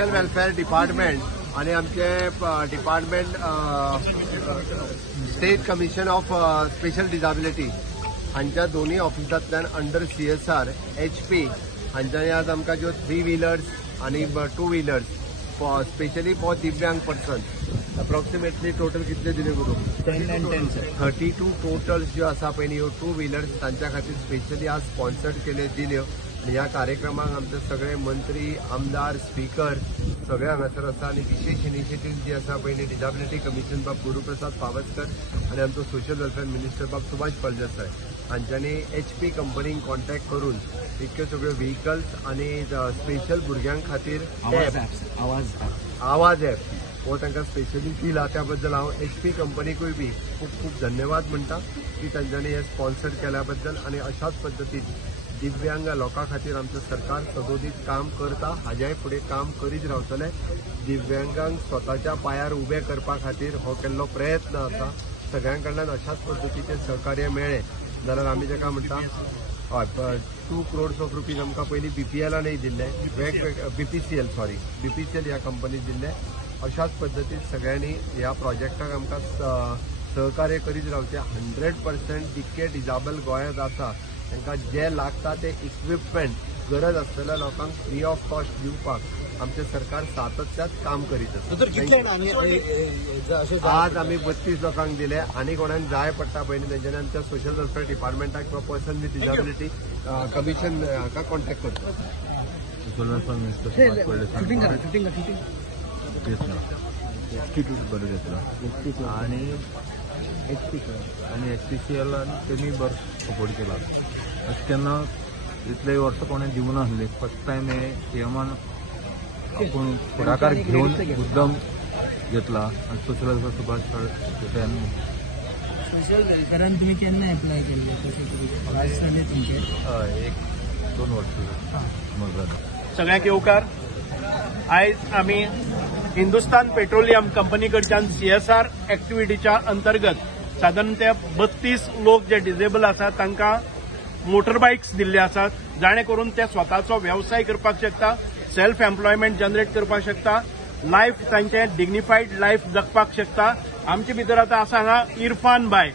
Social welfare department आणि आमचे department state commission of special disability हांच्या दोन्ही ऑफिसांतल्यान अंडर CSR HP हांच्यानी आज आमकां ज्यो 3 व्हीलर्स आणि 2 व्हीलर्स स्पेशली फॉर दिव्यांग पर्सन अप्रॉक्सिमेटली टोटल कितले दिले गुरु 10 and 10 सर 32 टोटल्स ज्यो आसा पळय ह्यो 2 व्हीलर्स तांच्या खातीर स्पेशली आज स्पॉन्सर्ड दिल्यो आणि ह्या कार्यक्रमाक आमचे सगळे मंत्री आमदार स्पीकर सगळे हांगासर आसा आणि विशेष इनिशिएटिव्ह जी आसा पयली डिसेबिलिटी कमिशन बाब गुरुप्रसाद पावसकर आणि आमचो सोशल वेलफेअर मिनिस्टर बाब सुभाष फळदेसाय हांच्यांनी HP कंपनीक कॉन्टॅक्ट करून इतक्यो सगळ्यो व्हेकल्स आणि स्पेशल भुरग्यांक खातीर आवाज ॲप हो तांकां स्पेशली दिला त्या बद्दल हांव HP कंपनीकूय बी खूप खूप धन्यवाद म्हणटा की तांच्यांनी हे स्पॉन्सर केल्या बद्दल आणि अशाच पद्दतीन दिव्यांग लोकां खातीर आमचें सरकार सदोदीत काम करता हाज्याय फुडें काम करीत रावतले दिव्यांगांक स्वताच्या पांयार उबे करपा खातीर हो केल्लो प्रयत्न आसा सगळ्यां कडल्यान अशाच पद्दतीचें सहकार्य मेळ्ळें जाल्यार आमी ताका म्हणटा हय 2 crores ऑफ रुपीज आमकां पयलीं BPLानय दिल्ले BPCL ह्या कंपनीक दिल्ले अशाच पद्दतीन सगळ्यांनी ह्या प्रोजेक्टाक आमकां सहकार्य करीत रावचें 100% जितके डिसेबल गोंयांत आसा तांकां जे लागता ते इक्विपमेंट गरज आसलेल्या लोकांक फ्री ऑफ कॉस्ट दिवपाक आमचे सरकार सातत्यात काम करीत आसा आज आमी 32 लोकांक दिले आणि कोणाक जाय पडटा पयलीं तेंच्यांनी आमच्या सोशल वेलफेअर डिपार्टमेंटाक किंवा पर्सन विथ डिसेबिलिटी कमिशन हाका कॉन्टॅक्ट करता सोशल वेलफेअर मिनिस्टर बरो घेतला आणि HPCL त्यांनी बरो सपोर्ट केला अशें केन्ना इतले वर्सां कोणें दिवना आसले फर्स्ट टायम हे CMान आपूण फुडाकार घेवन मुद्दम घेतला आनी सोशल वेलफेअर सुभाष फळदेसायान सोशल वेलफेअरान तुम्ही केन्ना एप्लाय केल्ले तुमचे 1-2 वर्सां सगळ्यांक येवकार आयज आमी हिंदुस्तान पेट्रोलियम कंपनी कडच्यान CSR एक्टिविटीच्या अंतर्गत साधारणतः 32 लोक जे डिसेबल आसात तांकां मोटर बायक्स दिल्ले आसात जाणे करून ते स्वताचो व्यवसाय करपाक शकता सेल्फ एम्प्लॉयमेंट जनरेट करपाक शकता लायफ तांचे डिग्निफाईड लायफ जगपाक शकता आमचे भितर आतां आसा हांगा इरफान बाय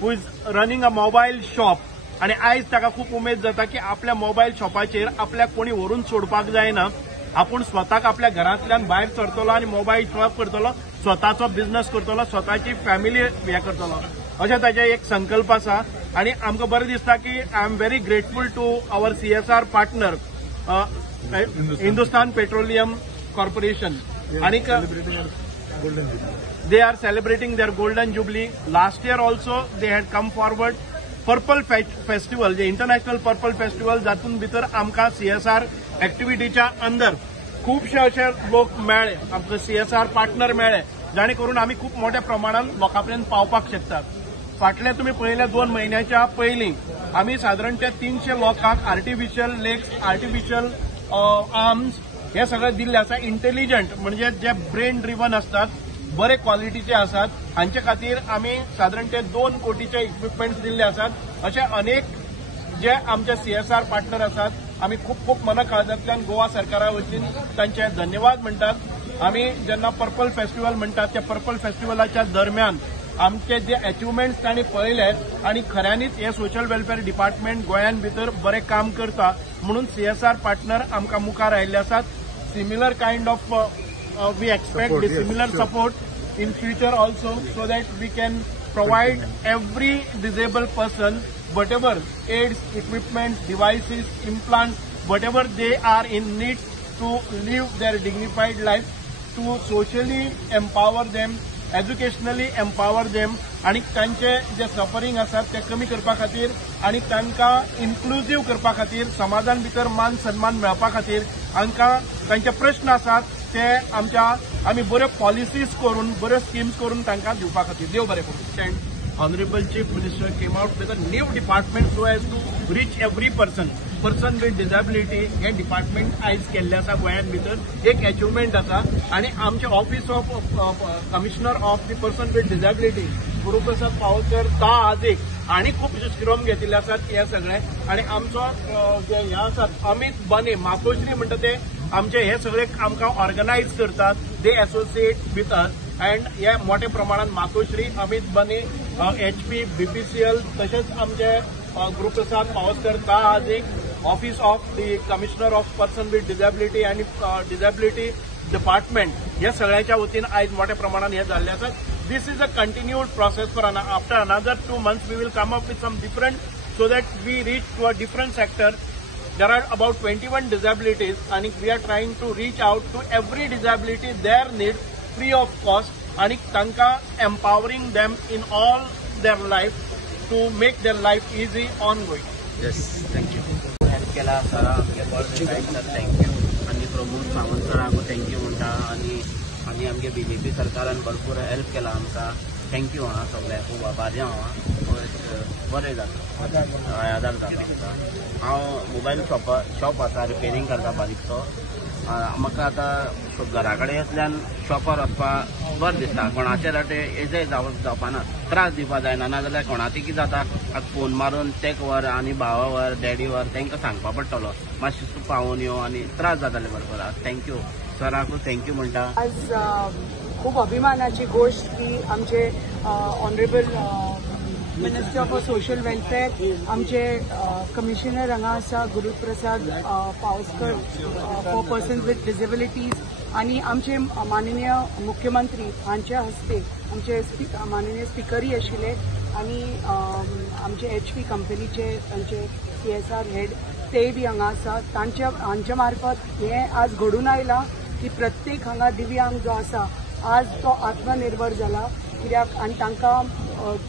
who is running a mobile shop आणि आयज ताका खूप उमेद जाता की आपल्या मोबायल शॉपाचेर आपल्याक कोणी व्हरून सोडपाक जायना आपूण स्वताक आपल्या घरांतल्यान भायर सरतलो आणि मोबायल शॉप करतलो स्वताचो बिझनेस करतलो स्वताची फॅमिली हे करतलो अशें ताचे एक संकल्प आसा आणि आमकां बरें दिसता की I am very grateful to our CSR partner Hindustan petroleum corporation आणि they are celebrating their golden jubilee. Last year also they had come forward. Purple Festival, जे इंटरनॅशनल पर्पल फेस्टिवल जातून भितर आमकां CSR एक्टिविटीच्या अंदर खूपशे असे लोक मेळ्ळे आमकां CSR पार्टनर मेळ्ळे जाणे करून आमी खूप मोठ्या प्रमाणात लोकांपर्यंत पावपाक शकतात. फाटल्या तुम्ही पळयल्या 2 महिन्याच्या पयलीं आमी साधारणतः 300 लोकांक आर्टिफिशियल लेग्स आर्टिफिशियल आर्म्स हे सगळे दिल्ले आसा इंटेलिजंट म्हणजे जे ब्रेन ड्रिवन असतात बरे क्वालिटीचे आसात हांचे खातीर आमी साधारणतः 2 कोटीचे इक्विपमेंट्स दिल्ले आसात अशे अनेक जे आमचे CSR पार्टनर आसात आमी खूप खूप मनकाळजांतल्यान गोवा सरकारा वतीन तांचे धन्यवाद म्हणटात. आमी जेन्ना पर्पल फेस्टिवल म्हणटात त्या पर्पल फेस्टिवलाच्या दरम्यान आमचे जे अचिव्हमेंट्स तांणी पळयले आणि खऱ्यांनीच हे सोशल वेलफेअर डिपार्टमेंट गोंयान भितर बरें काम करता म्हणून CSR पार्टनर आमकां मुखार आयिल्ले आसात. Similar kind of we expect the similar support in future also so that we can provide every disabled person whatever aids, equipment, devices, implants, whatever they are in need to live their dignified life, to socially empower them, educationally empower them आणि तांचे जे suffering आसात ते कमी करपा खातीर आणि तांकां इन्क्लुझिव्ह करपा खातीर समाजान भितर मान सन्मान मेळपा खातीर आमकां तांचे प्रश्न आसात ते आमी बऱ्यो पॉलिसीज करून बऱ्यो स्किम्स करून तांकां दिवपा खातीर देव बरें करूं. Honorable Chief Minister came out with a new department so as to reach every person with disability. हे डिपार्टमेंट आयज केल्ले आसा गोंयान भितर एक अचिव्हमेंट आसा आणि आमचे office of commissioner of the person with disability Guruprasad Pawaskar आजीक आणि खूप श्रम घेतिल्ले आसात हे सगळे आणि आमचो जे हे आसात अमित बने मातोश्री म्हणटा ते आमचे हे सगळे आमकां ऑर्गनायज करतात. दे एसोसिएट विथ अस अँड हे मोठ्या प्रमाणात मातोश्री, अमित बने, HP, BPCL तसेच आमचे ग्रुप प्रसाद पावसकर हाजीक office of the commissioner of person with disability आणि डिसेबिलिटी डिपार्टमेंट हे सगळ्यांच्या वतीन आयज मोठ्या प्रमाणात हे जाल्ले आसात. This is a continued process for after another 2 months we will come up with some different so that we reach to a different sector. There are about 21 disabilities and we are trying to reach out to every disability their needs free of cost and tanka empowering them in all their life to make their life easy ongoing. Yes, thank you. Help केला सरा आमगे birthday time sir thank you आणि Pramod Sawant सरांक thank you म्हणटा आणि आमगे BJP सरकारान भरपूर help केला आमकां. थँक्यू हां सगळ्यांक खूब आभारी बरें जाता आदार जाता आमकां. हांव मोबायल शॉप आसा रिपेरींग करता बारीकसो. म्हाका आतां घरा कडेन असल्यान शॉपार वचपाक बरें दिसता. कोणाचेर एजय जावपाना, त्रास दिवपा जायना. नाजाल्यार कोणाचें कितें जाता आतां फोन मारून तेक वर आनी भावा वर डॅडी वर तांकां सांगपा पडटलो मातशें तूं पावून यो आनी त्रास जाताले बरोबर. थँक्यू सरांक थँक्यू म्हणटा. आज खूप अभिमानाची गोष्ट की आमचे honourable minister for social welfare आमचे कमिशनर हांगा आसा Guruprasad Pawaskar for persons with disabilities आणि आमचे माननीय मुख्यमंत्री हांच्या हस्ते आमचे माननीय स्पिकरूय आशिल्ले आणि आमचे HP कंपनीचे तांचे CSR हेड ते बी हांगा आसात. हांच्या मार्फत हे आज घडून आयला की प्रत्येक हांगा दिव्यांग जो आसा आज तो आत्मनिर्भर जाला. कित्याक आनी तांकां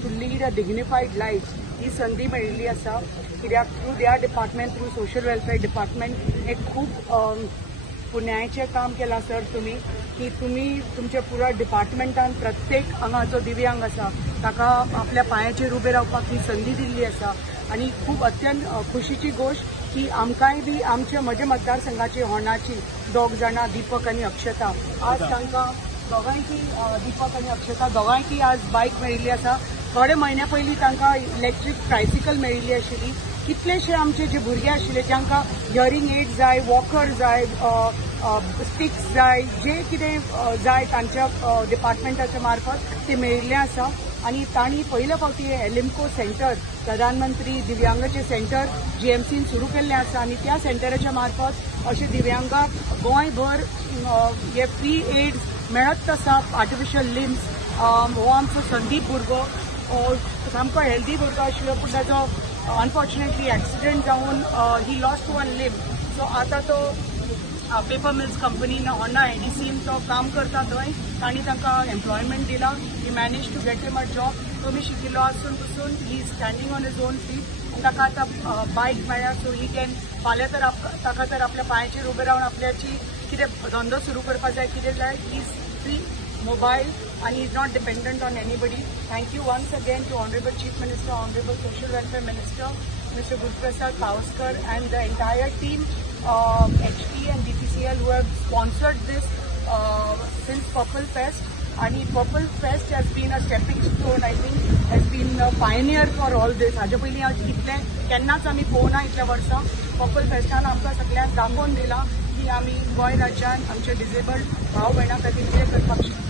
to lead a dignified life ही संधी मेळिल्ली आसा. कित्याक through their department, through social welfare department हे खूब पुण्याचें काम केलां सर तुमी, की तुमी तुमच्या पुरा डिपार्टमेंटान प्रत्येक हांगा जो दिव्यांग आसा ताका आपल्या पांयाचेर उबे रावपाक ही संधी दिल्ली आसा. आणि खूप अत्यंत खुशीची गोष्ट की आमकांय बी म्हज्या मतदारसंघाची होणाची 2 जाणां दीपक आणि अक्षता आज तांकां दोगांयकी दीपक आणि अक्षता दोगांयकी आज बायक मेळिल्ली आसा. थोडे म्हयन्या पयलीं तांकां इलेक्ट्रीक ट्रायसिकल मेळिल्ली आशिल्ली. कितलेशे आमचे जे भुरगे आशिल्ले जांकां हियरिंग एड जाय, वॉकर जाय, स्टिक्स जाय, जे कितें जाय तांच्या डिपार्टमेंटाच्या मार्फत ते मेळिल्ले आसा. आणि तांणी पयले फावटी एलिम्को सेंटर प्रधानमंत्री दिव्यांगाचे सेंटर GMCन सुरू केल्लें आसा आणि त्या सेंटराच्या मार्फत अशे दिव्यांगाक गोंयभर हे फ्री एड मेळत आसा. आर्टिफिशियल लिम्स हो आमचो संदीप भुरगो सामको हेल्दी भुरगो आशिल्लो पूण ताजो अनफॉर्च्युनेटली एक्सिडेंट जावन ही लॉस्ट 1 लिम्ब. सो आतां तो पेपर मिल्स कंपनीन होंडा ADCन तो काम करता थंय. तांणी तांकां एम्प्लॉयमेंट दिला. He manage to get him a job. कमी शिकिल्लो आसून पसून he is standing on his own feet. ताका आतां बायक मेळ्ळ्या सो ही कॅन फाल्यां तर ताका तर आपल्या पांयाचेर उबे रावन आपल्याची कितें धंदो सुरू करपाक जाय कितें जाय he is free mobile and he is not dependent on anybody. Thank you once again to Honorable Chief Minister, Honorable Social Welfare Minister, Mr. Guruprasad Pawaskar and the entire team, HP and BPCL who have sponsored this since Purple Fest. And Purple Fest has been a stepping stone, I think, has been a pioneer for all this. हाजे पयलीं आज कितले केन्नाच आमी पळोवना इतल्या वर्सां. Purple फेस्टान आमकां सगळ्यांक दाखोवन दिला की आमी गोंय राज्यान आमचे डिसेबल्ड भाव भयणां खातीर कितें करपाक शकता.